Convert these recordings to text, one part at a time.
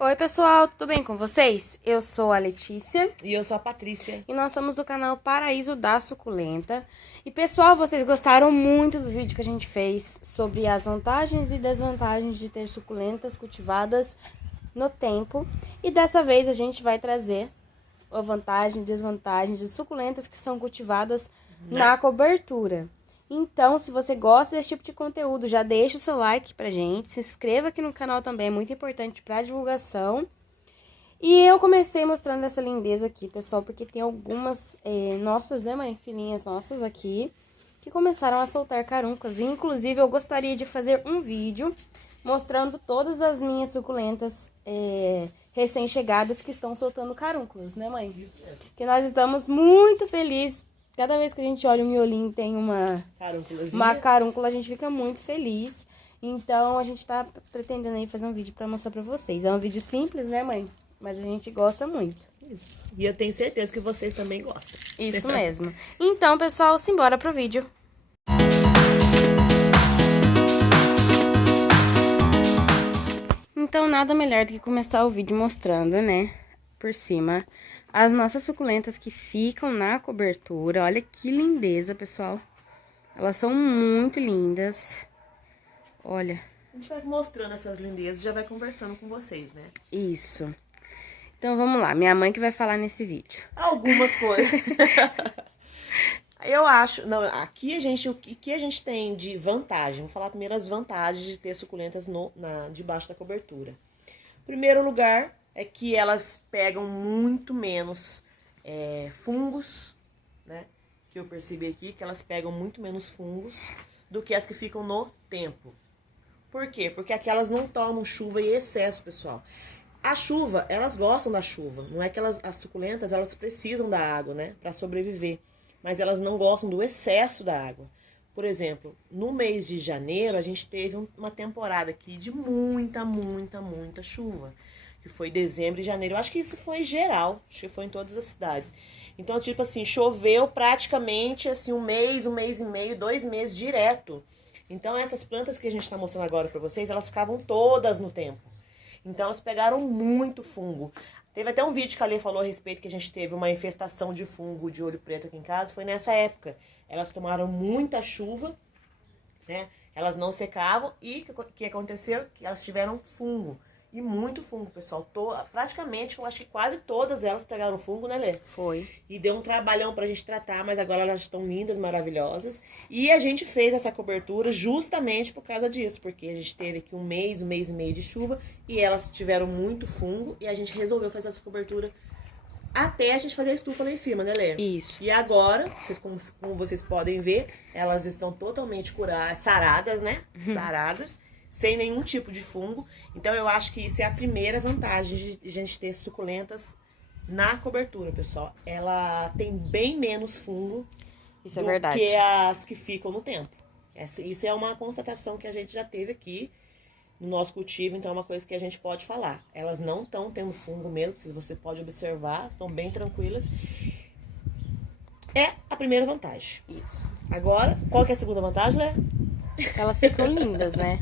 Oi pessoal, tudo bem com vocês? Eu sou a Letícia E eu sou a Patrícia. e nós somos do canal Paraíso da Suculenta. E pessoal, vocês gostaram muito do vídeo que a gente fez sobre as vantagens e desvantagens de ter suculentas cultivadas no tempo. E dessa vez a gente vai trazer a vantagem e desvantagem de suculentas que são cultivadas na cobertura. Então, se você gosta desse tipo de conteúdo, já deixa o seu like pra gente, se inscreva aqui no canal também, é muito importante pra divulgação. E eu comecei mostrando essa lindeza aqui, pessoal, porque tem algumas nossas, né, mãe? Filhinhas nossas aqui, que começaram a soltar caruncas. E, inclusive, eu gostaria de fazer um vídeo mostrando todas as minhas suculentas recém-chegadas que estão soltando carúnculos, né, mãe? Isso mesmo. Que nós estamos muito felizes. Cada vez que a gente olha o miolinho tem uma carúncula, a gente fica muito feliz. Então, a gente tá pretendendo aí fazer um vídeo pra mostrar pra vocês. É um vídeo simples, né, mãe? Mas a gente gosta muito. Isso. E eu tenho certeza que vocês também gostam. Isso mesmo. Então, pessoal, simbora pro vídeo. Então, nada melhor do que começar o vídeo mostrando, né, por cima, as nossas suculentas que ficam na cobertura. Olha que lindeza, pessoal. Elas são muito lindas. Olha. A gente vai mostrando essas lindezas e já vai conversando com vocês, né? Isso. Então, vamos lá. Minha mãe que vai falar nesse vídeo. Algumas coisas. Eu acho... Não, aqui o que a gente tem de vantagem? Vou falar primeiro as vantagens de ter suculentas debaixo da cobertura. Primeiro lugar é que elas pegam muito menos fungos, né? Que eu percebi aqui, que elas pegam muito menos fungos do que as que ficam no tempo. Por quê? Porque aquelas não tomam chuva em excesso, pessoal. A chuva, elas gostam da chuva. Não é que as suculentas, elas precisam da água, né? Pra sobreviver. Mas elas não gostam do excesso da água. Por exemplo, no mês de janeiro, a gente teve uma temporada aqui de muita chuva. Que foi dezembro e janeiro. Eu acho que isso foi geral. Acho que foi em todas as cidades. Então, tipo assim, choveu praticamente assim um mês e meio, 2 meses direto. Então, essas plantas que a gente tá mostrando agora pra vocês, elas ficavam todas no tempo. Então, elas pegaram muito fungo. Teve até um vídeo que a Lê falou a respeito que a gente teve uma infestação de fungo de olho preto aqui em casa. Foi nessa época. Elas tomaram muita chuva, né? Elas não secavam e o que aconteceu? Que elas tiveram fungo. E muito fungo, pessoal. Praticamente, eu acho que quase todas elas pegaram fungo, né, Lê? Foi. E deu um trabalhão pra gente tratar, mas agora elas estão lindas, maravilhosas. E a gente fez essa cobertura justamente por causa disso, porque a gente teve aqui um mês e meio de chuva e elas tiveram muito fungo e a gente resolveu fazer essa cobertura até a gente fazer a estufa lá em cima, né, Lê? Isso. E agora, como vocês podem ver, elas estão totalmente curadas, saradas, né? Saradas. Sem nenhum tipo de fungo. Então, eu acho que isso é a primeira vantagem de a gente ter suculentas na cobertura, pessoal. Ela tem bem menos fungo Isso é verdade. que as que ficam no tempo. Isso é uma constatação que a gente já teve aqui no nosso cultivo, então é uma coisa que a gente pode falar. Elas não estão tendo fungo mesmo, se você pode observar, estão bem tranquilas. É a primeira vantagem. Isso. Agora, qual que é a segunda vantagem, né? Elas ficam lindas, né?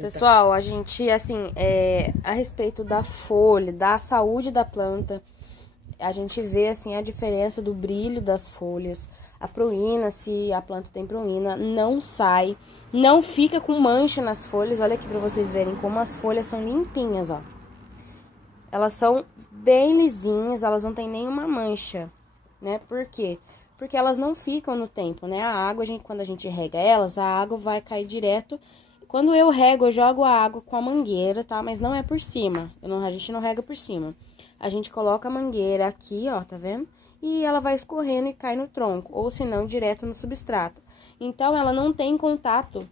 Pessoal, a gente, assim, a respeito da folha, da saúde da planta, a gente vê, assim, a diferença do brilho das folhas. A pruína, se a planta tem pruína, não sai, não fica com mancha nas folhas. Olha aqui pra vocês verem como as folhas são limpinhas, ó. Elas são bem lisinhas, elas não tem nenhuma mancha, né? Por quê? Porque elas não ficam no tempo, né? A água, quando a gente rega elas, a água vai cair direto. Quando eu rego, eu jogo a água com a mangueira, tá? Mas não é por cima. A gente não rega por cima. A gente coloca a mangueira aqui, ó, tá vendo? E ela vai escorrendo e cai no tronco. Ou se não, direto no substrato. Então, ela não tem contato.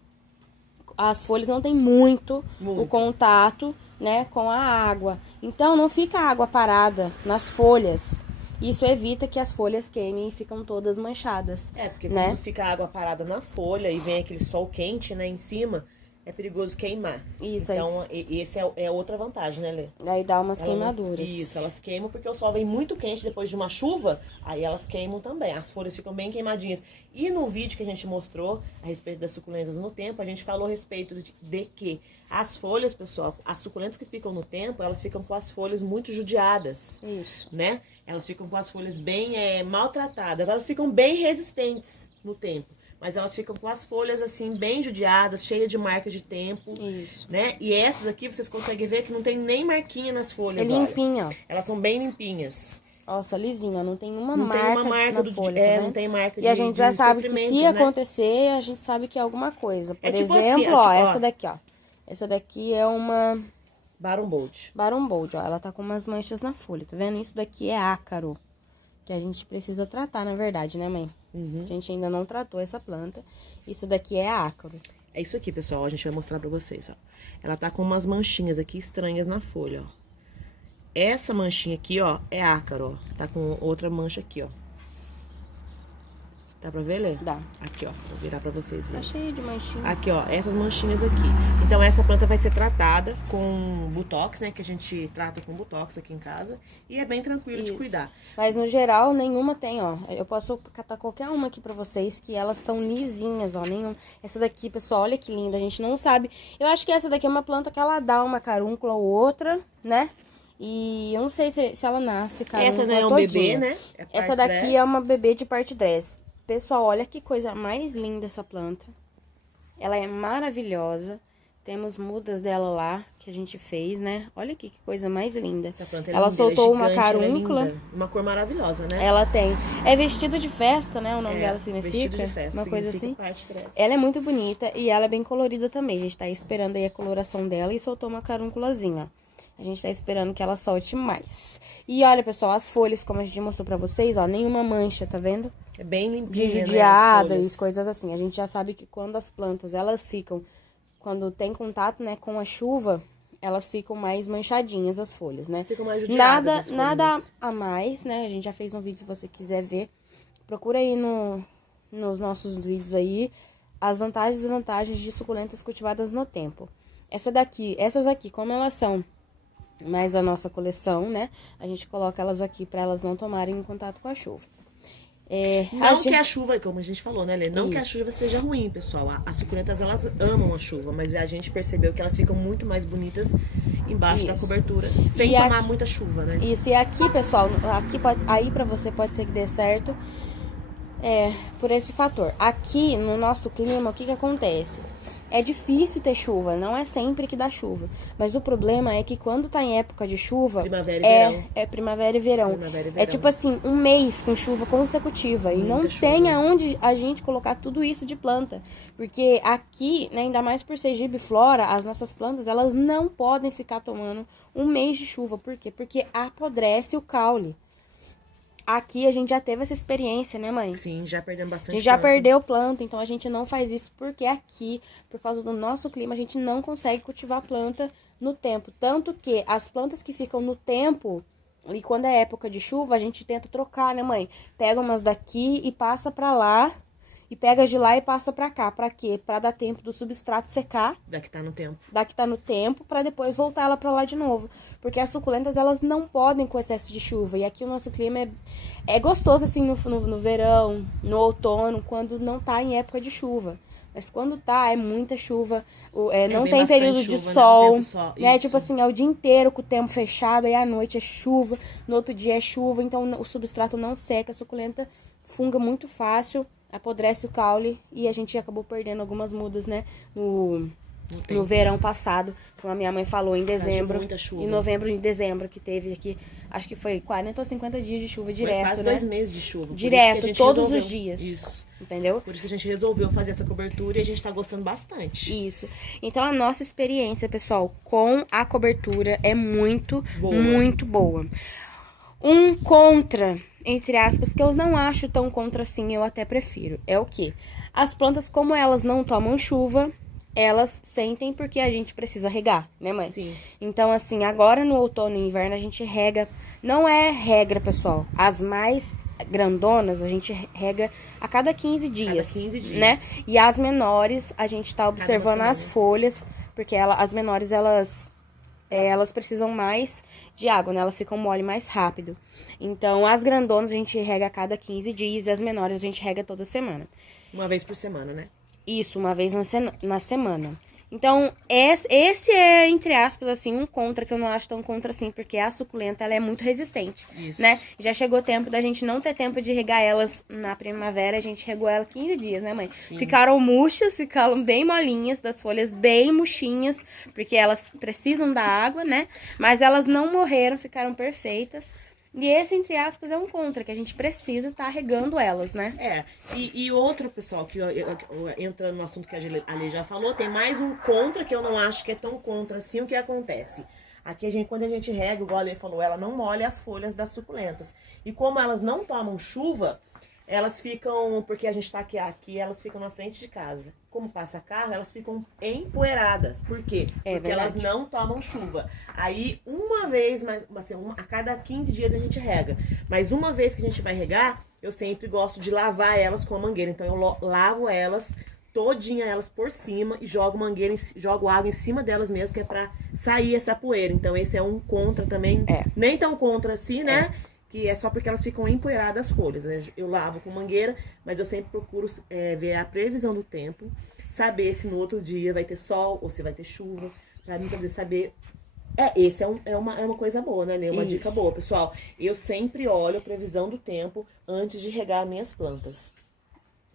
As folhas não tem muito o contato, né, com a água. Então, não fica água parada nas folhas. Isso evita que as folhas queimem e ficam todas manchadas. Porque né? quando fica a água parada na folha e vem aquele sol quente, né, em cima... é perigoso queimar. Isso, então, esse é outra vantagem, né, Lê? Daí dá umas queimaduras. Isso, elas queimam porque o sol vem muito quente depois de uma chuva, aí elas queimam também. As folhas ficam bem queimadinhas. E no vídeo que a gente mostrou a respeito das suculentas no tempo, a gente falou a respeito de que as folhas, pessoal, as suculentas que ficam no tempo, elas ficam com as folhas muito judiadas. Isso. Né? Elas ficam com as folhas bem maltratadas, elas ficam bem resistentes no tempo. Mas elas ficam com as folhas, assim, bem judiadas, cheias de marcas de tempo. Isso. Né? E essas aqui, vocês conseguem ver que não tem nem marquinha nas folhas, É limpinha, ó. Elas são bem limpinhas. Nossa, lisinha, não tem uma Não marca tem uma marca na folha, tá não vendo? tem marca E a gente já sabe que se né? acontecer, a gente sabe que é alguma coisa. Por tipo exemplo, assim, ó, essa daqui, ó. Essa daqui é uma Baron Bold. Baron Bold, ó. Ela tá com umas manchas na folha, tá vendo? Isso daqui é ácaro, que a gente precisa tratar, na verdade, né, mãe? A gente ainda não tratou essa planta. Isso daqui é ácaro. É isso aqui, pessoal, a gente vai mostrar pra vocês, ó. Ela tá com umas manchinhas aqui estranhas na folha, ó. Essa manchinha aqui, ó, é ácaro, ó. Tá com outra mancha aqui, ó. Dá pra ver, Lê? Dá. Aqui, ó. Vou virar pra vocês verem. Tá cheio de manchinha. Aqui, ó, essas manchinhas aqui. Então, essa planta vai ser tratada com Botox, né? Que a gente trata com Botox aqui em casa. E é bem tranquilo de cuidar. Mas, no geral, nenhuma tem, ó. Eu posso catar qualquer uma aqui pra vocês, que elas são lisinhas, ó. Essa daqui, pessoal, olha que linda. A gente não sabe. Eu acho que essa daqui é uma planta que ela dá uma carúncula ou outra, né? E eu não sei se ela nasce carúncula Essa não é um todinha. bebê, né? Essa daqui é uma bebê de parte dress. Pessoal, olha que coisa mais linda essa planta. Ela é maravilhosa. Temos mudas dela lá, que a gente fez, né? Olha aqui que coisa mais linda. Essa planta ela linda, soltou ela é gigante, uma carúncula. ela é linda. Uma cor maravilhosa, né? Ela tem. É vestido de festa, né? O nome dela significa. Vestido de festa. Uma coisa assim. Parte dress. Ela é muito bonita e ela é bem colorida também. A gente tá esperando aí a coloração dela e soltou uma carunculazinha, ó. A gente tá esperando que ela solte mais. E olha, pessoal, as folhas, como a gente mostrou pra vocês, ó, nenhuma mancha, tá vendo? É bem limpinha, De né, judiadas, coisas assim. A gente já sabe que quando as plantas, elas ficam, quando tem contato, né, com a chuva, elas ficam mais manchadinhas, as folhas, né? Ficam mais judiadas as folhas. Nada a mais, né? A gente já fez um vídeo, se você quiser ver. Procura aí nos nossos vídeos aí, as vantagens e desvantagens de suculentas cultivadas no tempo. Essas aqui, como elas são mais da nossa coleção, né? A gente coloca elas aqui pra elas não tomarem contato com a chuva. Não que a chuva, como a gente falou, né, Lê? Não que a chuva seja ruim, pessoal. As suculentas, elas amam a chuva, mas a gente percebeu que elas ficam muito mais bonitas embaixo da cobertura, sem tomar muita chuva, né? Isso, e aqui, pessoal, aí pra você pode ser que dê certo, por esse fator. Aqui, no nosso clima, o que acontece? É difícil ter chuva, não é sempre que dá chuva. Mas o problema é que quando tá em época de chuva... Primavera e verão. É primavera e verão. Primavera e verão. É tipo assim, um mês com chuva consecutiva. E não tem aonde a gente colocar tudo isso de planta. Porque aqui, né, ainda mais por ser gibiflora, as nossas plantas, elas não podem ficar tomando um mês de chuva. Por quê? Porque apodrece o caule. Aqui a gente já teve essa experiência, né, mãe? Sim, já perdemos bastante A gente já perdeu planta, então a gente não faz isso porque aqui, por causa do nosso clima, a gente não consegue cultivar planta no tempo. Tanto que as plantas que ficam no tempo, e quando é época de chuva, a gente tenta trocar, né, mãe? Pega umas daqui e passa pra lá, e pega de lá e passa pra cá. Pra quê? Pra dar tempo do substrato secar. Daqui tá no tempo. Daqui tá no tempo, pra depois voltar ela pra lá de novo. Porque as suculentas, elas não podem com excesso de chuva. E aqui o nosso clima é gostoso, assim, no verão, no outono, quando não tá em época de chuva. Mas quando tá, é muita chuva, não tem período de sol, né? Tipo assim, é o dia inteiro com o tempo fechado, aí à noite é chuva, no outro dia é chuva, então o substrato não seca, a suculenta funga muito fácil, apodrece o caule e a gente acabou perdendo algumas mudas, né? No verão passado, como a minha mãe falou, em dezembro, muita chuva. em novembro e dezembro, que teve aqui, acho que foi 40 ou 50 dias de chuva direto, quase 2 meses de chuva. Direto, todos os dias. Isso. Entendeu? Por isso que a gente resolveu fazer essa cobertura e a gente tá gostando bastante. Isso. Então, a nossa experiência, pessoal, com a cobertura é muito boa. Um contra, entre aspas, que eu não acho tão contra assim, eu até prefiro, é o quê? As plantas, como elas não tomam chuva, elas sentem porque a gente precisa regar, né, mãe? Sim. Então, assim, agora no outono e inverno a gente rega. Não é regra, pessoal. As mais grandonas, a gente rega a cada 15 dias. Cada 15 dias. Né? E as menores, a gente tá observando Cada as folhas, porque as menores, elas precisam mais de água, né? Elas ficam mole mais rápido. Então, as grandonas a gente rega a cada 15 dias e as menores a gente rega toda semana. Uma vez por semana, né? Isso, uma vez na semana. Então, esse é, entre aspas, assim, um contra, que eu não acho tão contra assim, porque a suculenta, ela é muito resistente, Isso. né? Já chegou o tempo da gente não ter tempo de regar elas na primavera, a gente regou ela 15 dias, né, mãe? Sim. Ficaram murchas, ficaram bem molinhas, das folhas bem murchinhas, porque elas precisam da água, né? Mas elas não morreram, ficaram perfeitas. E esse, entre aspas, é um contra, que a gente precisa estar regando elas, né? E outro, pessoal, que entrando no assunto que a Ale já falou, tem mais um contra que eu não acho que é tão contra assim. O que acontece? Aqui, quando a gente rega, igual a Ale falou, ela não molha as folhas das suculentas. E como elas não tomam chuva, elas ficam, porque a gente tá aqui, elas ficam na frente de casa. Como passa carro, elas ficam empoeiradas. Por quê? Porque verdade. elas não tomam chuva. Aí, uma vez, assim, a cada 15 dias a gente rega. Mas uma vez que a gente vai regar, eu sempre gosto de lavar elas com a mangueira. Então, eu lavo elas, todinha elas por cima e jogo água em cima delas mesmo, que é pra sair essa poeira. Então, esse é um contra também. Nem tão contra assim, né? Que é só porque elas ficam empoeiradas as folhas, né? Eu lavo com mangueira, mas eu sempre procuro ver a previsão do tempo, saber se no outro dia vai ter sol ou se vai ter chuva, pra mim poder saber. Esse é uma coisa boa, né, Lê? Uma dica boa, pessoal. Eu sempre olho a previsão do tempo antes de regar minhas plantas.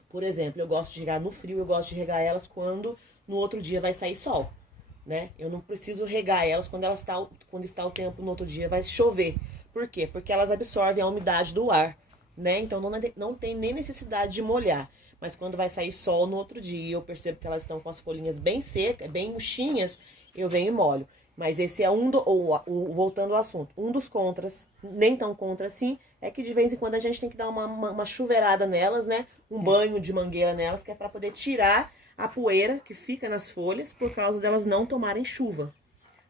Por exemplo, eu gosto de regar no frio, eu gosto de regar elas quando no outro dia vai sair sol, né? Eu não preciso regar elas quando está o tempo, no outro dia vai chover. Por quê? Porque elas absorvem a umidade do ar, né? Então, não tem nem necessidade de molhar. Mas quando vai sair sol no outro dia, eu percebo que elas estão com as folhinhas bem secas, bem murchinhas, eu venho e molho. Mas esse é voltando ao assunto, um dos contras, nem tão contra assim, é que de vez em quando a gente tem que dar uma chuveirada nelas, né? Um banho de mangueira nelas, que é para poder tirar a poeira que fica nas folhas por causa delas não tomarem chuva.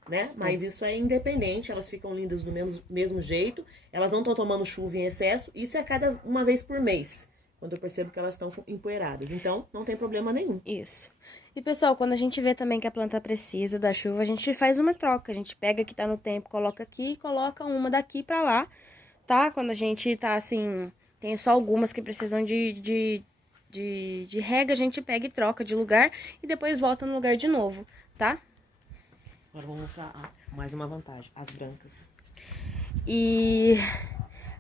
Né? Mas isso é independente, elas ficam lindas do mesmo jeito, elas não estão tomando chuva em excesso, isso é cada uma vez por mês, quando eu percebo que elas estão empoeiradas, então não tem problema nenhum. Isso. E pessoal, quando a gente vê também que a planta precisa da chuva, a gente faz uma troca, a gente pega que tá no tempo, coloca aqui e coloca uma daqui pra lá, tá? Quando a gente tá assim, tem só algumas que precisam de rega, a gente pega e troca de lugar e depois volta no lugar de novo, tá? Agora vamos mostrar mais uma vantagem, as brancas. E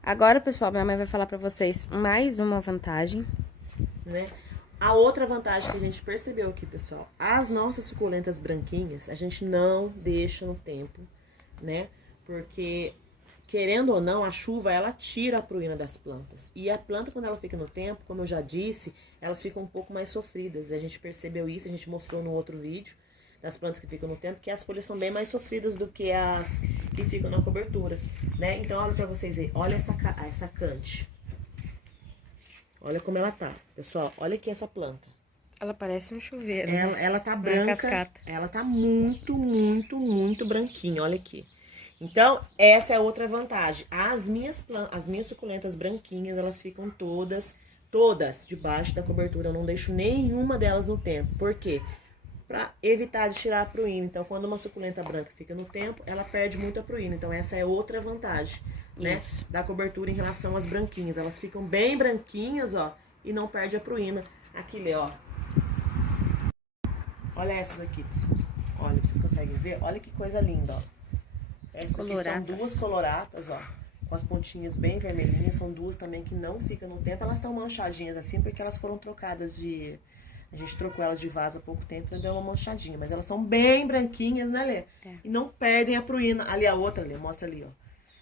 agora, pessoal, minha mãe vai falar pra vocês mais uma vantagem. Né? A outra vantagem que a gente percebeu aqui, pessoal, as nossas suculentas branquinhas, a gente não deixa no tempo, né? Porque, querendo ou não, a chuva, ela tira a pruína das plantas. E a planta, quando ela fica no tempo, como eu já disse, elas ficam um pouco mais sofridas. A gente percebeu isso, a gente mostrou no outro vídeo das plantas que ficam no tempo, que as folhas são bem mais sofridas do que as que ficam na cobertura, né? Então, olha pra vocês verem, olha essa cante. Olha como ela tá, pessoal, olha aqui essa planta. Ela parece um chuveiro, ela tá branca, ela tá muito, muito, muito branquinha, olha aqui. Então, essa é outra vantagem. As minhas suculentas branquinhas, elas ficam todas debaixo da cobertura. Eu não deixo nenhuma delas no tempo. Por quê? Pra evitar de tirar a pruína. Então, quando uma suculenta branca fica no tempo, ela perde muito a pruína. Então, essa é outra vantagem, né? Da cobertura em relação às branquinhas. Elas ficam bem branquinhas, ó, e não perde a pruína. Aqui, Lê, ó. Olha essas aqui, pessoal. Olha, vocês conseguem ver? Olha que coisa linda, ó. Essas aqui são duas coloratas, ó. Com as pontinhas bem vermelhinhas. São duas também que não ficam no tempo. Elas estão manchadinhas assim, porque elas foram trocadas de... A gente trocou elas de vaso há pouco tempo, então deu uma manchadinha. Mas elas são bem branquinhas, né, Lê? E não perdem a pruína. Ali a outra, Lê, mostra ali, ó.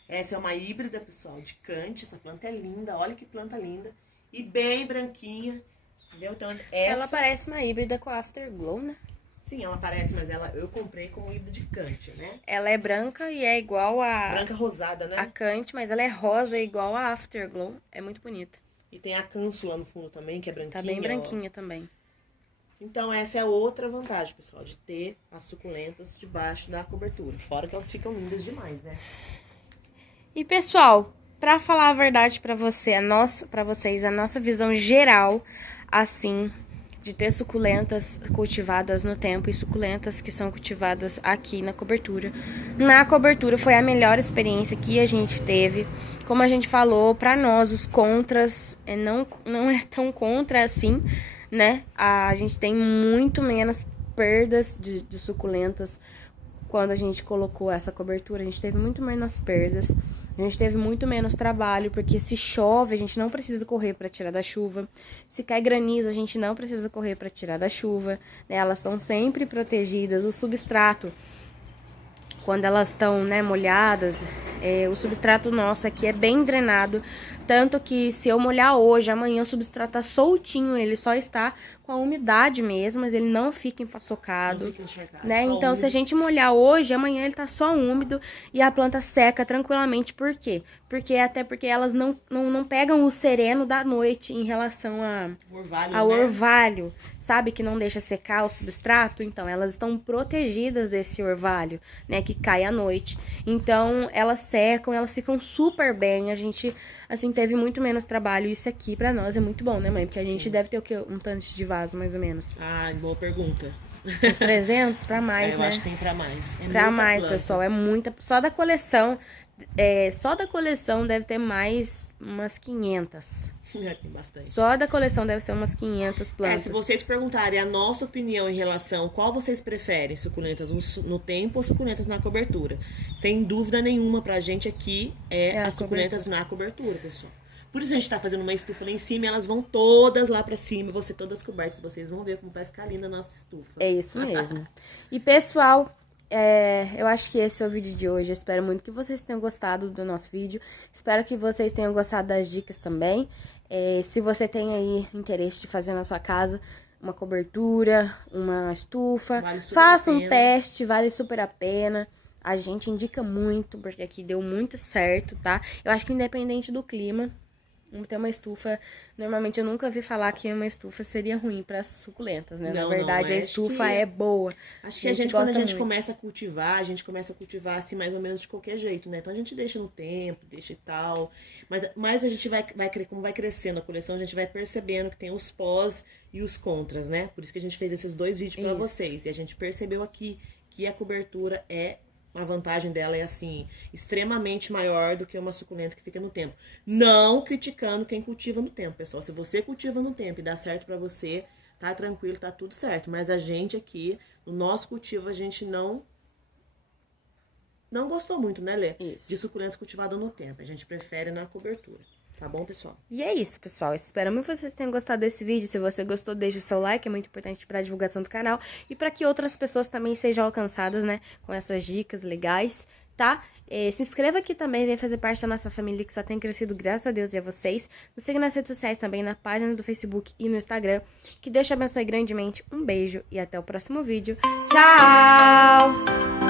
Essa é uma híbrida, pessoal, de cante. Essa planta é linda, olha que planta linda. E bem branquinha, entendeu? Então, ela parece uma híbrida com a Afterglow, né? Sim, ela parece, mas eu comprei como híbrida de cante, né? Ela é branca e é igual a... Branca rosada, né? A cante, mas ela é rosa igual a Afterglow. É muito bonita. E tem a cânsula no fundo também, que é branquinha. Tá bem branquinha também. Então, essa é outra vantagem, pessoal, de ter as suculentas debaixo da cobertura. Fora que elas ficam lindas demais, né? E, pessoal, pra falar a verdade pra vocês, a nossa visão geral, assim, de ter suculentas cultivadas no tempo e suculentas que são cultivadas aqui na cobertura. Na cobertura foi a melhor experiência que a gente teve. Como a gente falou, pra nós, os contras não é tão contra assim, né? A gente tem muito menos perdas de suculentas quando a gente colocou essa cobertura. A gente teve muito menos perdas, a gente teve muito menos trabalho, porque se chove, a gente não precisa correr para tirar da chuva. Se cai granizo, a gente não precisa correr para tirar da chuva, né? Elas estão sempre protegidas. O substrato, quando elas estão, né, molhadas, o substrato nosso aqui é bem drenado, tanto que se eu molhar hoje, amanhã o substrato tá soltinho, ele só está com a umidade mesmo, mas ele não fica empaçocado, não fica encharcado, né? Então, se a gente molhar hoje, amanhã ele tá só úmido e a planta seca tranquilamente. Por quê? Porque elas não pegam o sereno da noite em relação ao orvalho, sabe? Que não deixa secar o substrato. Então, elas estão protegidas desse orvalho, né? Que cai à noite. Então, elas secam, elas ficam super bem. A gente, assim, teve muito menos trabalho. Isso aqui, pra nós, é muito bom, né, mãe? Porque a gente deve ter o quê? Um tanto de vaso, mais ou menos. Ah, boa pergunta. Uns 300 pra mais, né? Eu acho que tem pra mais. Pra mais, planta. Pessoal, é muita. Só da coleção deve ter mais umas 500. Tem bastante. Só da coleção deve ser umas 500 plantas. Se vocês perguntarem a nossa opinião em relação qual vocês preferem, suculentas no tempo ou suculentas na cobertura, sem dúvida nenhuma pra gente aqui as suculentas na cobertura, pessoal. Por isso a gente tá fazendo uma estufa lá em cima e elas vão todas lá pra cima, vão ser todas cobertas. Vocês vão ver como vai ficar linda a nossa estufa. É isso mesmo. E, pessoal, eu acho que esse foi o vídeo de hoje. Eu espero muito que vocês tenham gostado do nosso vídeo. Espero que vocês tenham gostado das dicas também. Se você tem aí interesse de fazer na sua casa uma cobertura, uma estufa, faça um teste, vale super a pena. A gente indica muito, porque aqui deu muito certo, tá? Eu acho que independente do clima, ter uma estufa, normalmente eu nunca vi falar que uma estufa seria ruim para suculentas, né? Na verdade, a estufa é boa. Acho que quando a gente começa a cultivar, assim mais ou menos de qualquer jeito, né? Então a gente deixa no tempo, deixa e tal. Mas a gente como vai crescendo a coleção, a gente vai percebendo que tem os pós e os contras, né? Por isso que a gente fez esses 2 vídeos para vocês. E a gente percebeu aqui que a cobertura a vantagem dela é, assim, extremamente maior do que uma suculenta que fica no tempo. Não criticando quem cultiva no tempo, pessoal. Se você cultiva no tempo e dá certo pra você, tá tranquilo, tá tudo certo. Mas a gente aqui, no nosso cultivo, a gente não gostou muito, né, Lê? Isso. De suculenta cultivada no tempo. A gente prefere na cobertura. Tá bom, pessoal? E é isso, pessoal. Espero muito que vocês tenham gostado desse vídeo. Se você gostou, deixa o seu like, é muito importante para a divulgação do canal. E para que outras pessoas também sejam alcançadas, né, com essas dicas legais, tá? Se inscreva aqui também, vem fazer parte da nossa família, que só tem crescido, graças a Deus e a vocês. Nos siga nas redes sociais também, na página do Facebook e no Instagram. Que Deus te abençoe grandemente. Um beijo e até o próximo vídeo. Tchau!